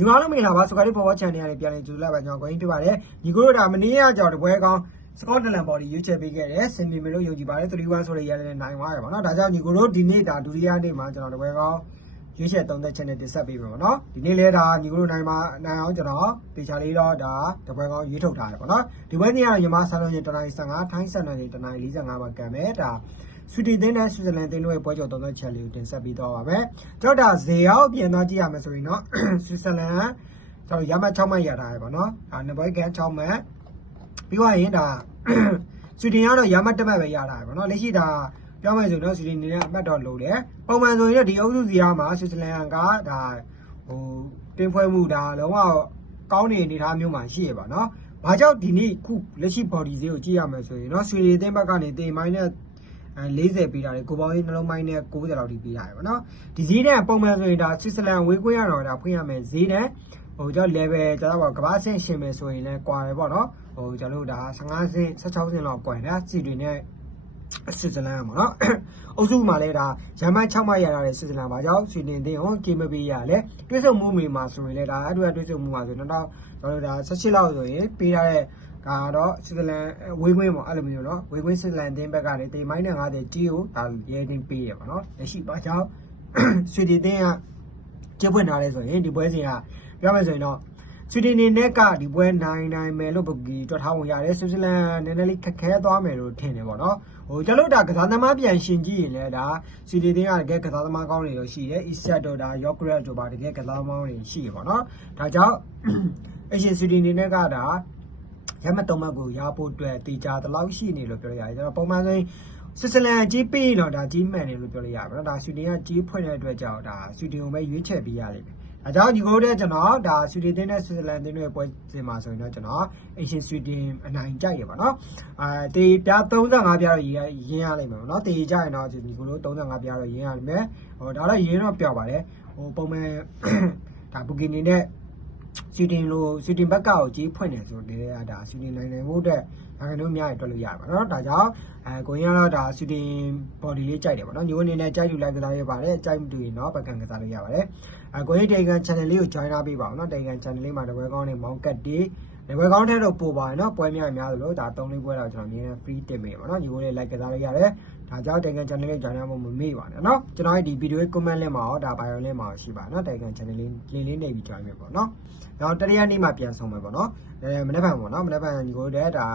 ဒီမှာလို့မင်္ဂလာပါစကားလေး forward channel ကနေပြန်လည်ကြိုလိုက်ပါကျွန်တော်ကိုင်းဖြစ်ပါတယ်ညီကိုတို့ဒါမနေ့ကကြောင်တပွဲကောင်းစကော့တလန်ဘော်ဒီရွေးချယ်ပေးခဲ့တယ်စင်မီမလို့ယုံကြည်ပါတယ်3-1ဆိုတဲ့ရတဲ့နိုင်သွားရပါတော့ဒါကြောင့်ညီကိုတို့ဒီနေ့ဒါဒုတိယနေ့မှာကျွန်တော်တပွဲကောင်း ရွေးချယ်သုံးသက်ချက်နဲ့တင်ဆက်ပေးပါမယ်နော်ဒီနေ့လဲဒါညီကိုတို့နိုင်မှာနိုင်အောင်ကျွန်တော်ပေချာလေးတော့ဒါတပွဲကောင်းရွေးထုတ်ထားတယ်ပေါ့နော်ဒီပွဲနေ့ကညီမဆန်းလို့ရင်တနိုင်15ထိုင်းစံနိုင်တနိုင်45မှာကံမယ်ဒါဆွီဒင်သင်းနဲ့ဆွစ်ဇာလန်သင်းတို့ရဲ့ပွဲကြော်သုံးသက်ချက်လေးကိုတင်ဆက်ပေးတော့ပါမယ်ကျွန်တော်ဒါဇေယောပြင်သွားကြည့်ရမယ်ဆိုရင်နော်ဆွစ်ဇာလန်ကျွန်တော်ရမတ်6မှတ်ရထားရပါတော့။ဒါနှစ်ပွဲကန်6မှတ်ပြီးသွားရင်ဒါဆွီဒင်ကတော့ရမတ်1မှတ်ပဲရထားရပါတော့။လက်ရှိဒါ ပြောမယ်ဆိုတော့ဆွီဒင်နေနဲ့အမှတ်တော့လိုတယ်။ပုံမှန်ဆိုရင်တော့ဒီအုပ်စုစီအားမှာဆွစ်ဇာလန်ကဒါဟိုတင်းဖွဲမှုဒါလုံးဝကောင်းနေအနေထားမျိုးမှာရှိရပါတော့။ဘာကြောင့်ဒီနေ့ခုလက်ရှိ body ဈေးကိုကြည့်ရမယ်ဆိုရင်တော့ဆွီဒင်အသင်းဘက်ကနေတေမိုင်းနဲ့အဲ40ပေးတာလေကိုပေါင်းလေးနှလုံးမိုင်းနဲ့90လောက်ထိပေးတာရပါတော့။ဒီဈေးနဲ့ပုံမှန်ဆိုရင်ဒါဆွစ်ဇာလန်ဝေးကွင်းရတော့ဒါဖွင့်ရမယ်ဈေးနဲ့ဟိုကျွန်တော် level ကျွန်တော်ကကဘာဆင့်ရှင်မယ်ဆိုရင်လည်းကွာတယ်ပေါ့နော်ဟိုကျွန်တော်တို့ဒါ15ဆင့်16ဆင့်လောက်ကွာတယ်စီတွေနဲ့ စစ်စလန်ပေါ့နော်အုပ်စုမှာလည်းဒါရမတ်6မှတ်ရတာတဲ့စစ်စလန်ပါကြောင့်စီတင်တင်ဟောကေမပေးရလဲတွဲဆုံမှုမေမှာဆိုရင်လည်းဒါအဲ့တို့တွဲဆုံမှုမှာဆိုတော့တော့ကျွန်တော်တို့ဒါ18လောက်ဆိုရင်ပေးရတဲ့ကတော့စစ်စလန်ဝေးကွင်းပေါ့အဲ့လိုမျိုးနော်ဝေးကွင်းစစ်စလန်တင်းဘက်ကနေတေမိုင်းနဲ့50ကြီးကိုဒါရဲတင်းပေးရပါနော်လက်ရှိပါကြောင့်စီတင်တင်ကကျပွင့်ထားလဲဆိုရင်ဒီပွဲစဉ်ကပြောမယ်ဆိုရင်တော့ ဆွီဒင်နေနဲ့ကဒီပွဲနိုင်နိုင်မယ်လို့ပကီတွက်ထားဝင်ရတယ်ဆွစ်ဇာလန်နည်းနည်းလေးခက်ခဲသွားမယ်လို့ထင်တယ်ပေါ့နော်ဟိုကျွန်တော်တို့ဒါကစားသမားပြန်ရှင်ကြည့်ရင်လည်းဒါဆွီဒင်တွေကတကယ်ကစားသမားကောင်းတွေတော့ရှိတယ်အီစက်တို့ဒါယော့ဂရက်တို့ပါတကယ်ကစားသမားတွေရှိရပေါ့နော်ဒါကြောင့်အရှင်ဆွီဒင်နေနဲ့ကဒါရမတ်တုံးမတ်ကိုရဖို့အတွက်တေချာတလောက်ရှိနေလို့ပြောရရတယ်ကျွန်တော်ပုံမှန်ဆိုရင်ဆွစ်ဇာလန်ကြီးပြီးတော့ဒါကြီးမှန်တယ်လို့ပြောလို့ရပါတော့ဒါဆွီဒင်ကကြီးဖွင့်တဲ့အတွက်ကြောင့်ဒါဆွီဒင်ကိုပဲရွေးချယ်ပေးရလိမ့်မယ် အဲကြောင့်ဒီကိုတဲ့ကျွန်တော်ဒါဆွီဒင်တင်းနဲ့ဆွစ်ဇာလန်တင်းတွေပွဲစဉ်မှာဆိုရင်တော့ကျွန်တော်အရှင်ဆွီဒင်အနိုင်ကြိုက်ရပါတော့အဲတေပြား35ပြားတော့ရင်းရလိမ့်မယ်ပေါ့နော်တေကြရင်တော့ဒီကိုလို35ပြားတော့ရင်းရလိမ့်မယ်ဟိုဒါတော့ရင်းတော့ပြောက်ပါတယ်ဟိုပုံမှန်ဒါဘူကင်နီနဲ့ ဆွီဒင်လိုဆွီဒင်ဘက်ကကိုကြီးဖွင့်တယ်ဆိုတော့ဒါဆွီဒင်နိုင်နိုင်ဖို့အတွက်နိုင်ငံတို့များရတွက်လို့ရပါတော့ဒါကြောင့်အဲကိုရင်းကတော့ဒါဆွီဒင် body လေးကြိုက်တယ်ပေါ့နော်ညိုအနေနဲ့ကြိုက်လူလိုက်ကစားရပါတယ်ကြိုက်မတူရင်တော့ပကံကစားလို့ရပါတယ်အဲကိုရင်းတေကန် channel လေးကို join ထားပေးပါအောင်နော်တေကန် channel လေးမှာတပွဲကောင်းနဲ့မောင်းကတ်တီ တပွဲကောင်းတဲ့တော့ပို့ပါတယ်နော်ပွဲများများလို့ဒါ၃လေးပွဲတော့ကျွန်တော်အမြဲတမ်း free တင်ပေးပါနော်ညီကိုလေး like ကစားလို့ရတယ်ဒါကြောင့်တေကန် channel လေး join ထားဖို့မမေ့ပါနဲ့နော်ကျွန်တော်ဒီ video comment လေးမှာတော့ဒါ bio လေးမှာရှိပါနော်တေကန် channel လေးလေးလေးနေပြီး join မယ်ပေါ့နော်နောက်တတိယနေ့မှာပြန်ဆောင်မယ်ပေါ့နော်အဲမနေ့ကပေါ့နော်မနေ့ကညီကိုတဲ့ဒါ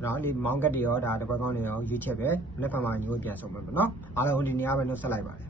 ကျွန်တော်ဒီမောင်းကတ်တွေရောဒါတပွဲကောင်းတွေရောရွေးချက်ပဲမနေ့ကမှညီကိုပြန်ဆောင်မယ်ပေါ့နော်အားလုံးဒီနေ့အားပဲနှုတ်ဆက်လိုက်ပါတယ်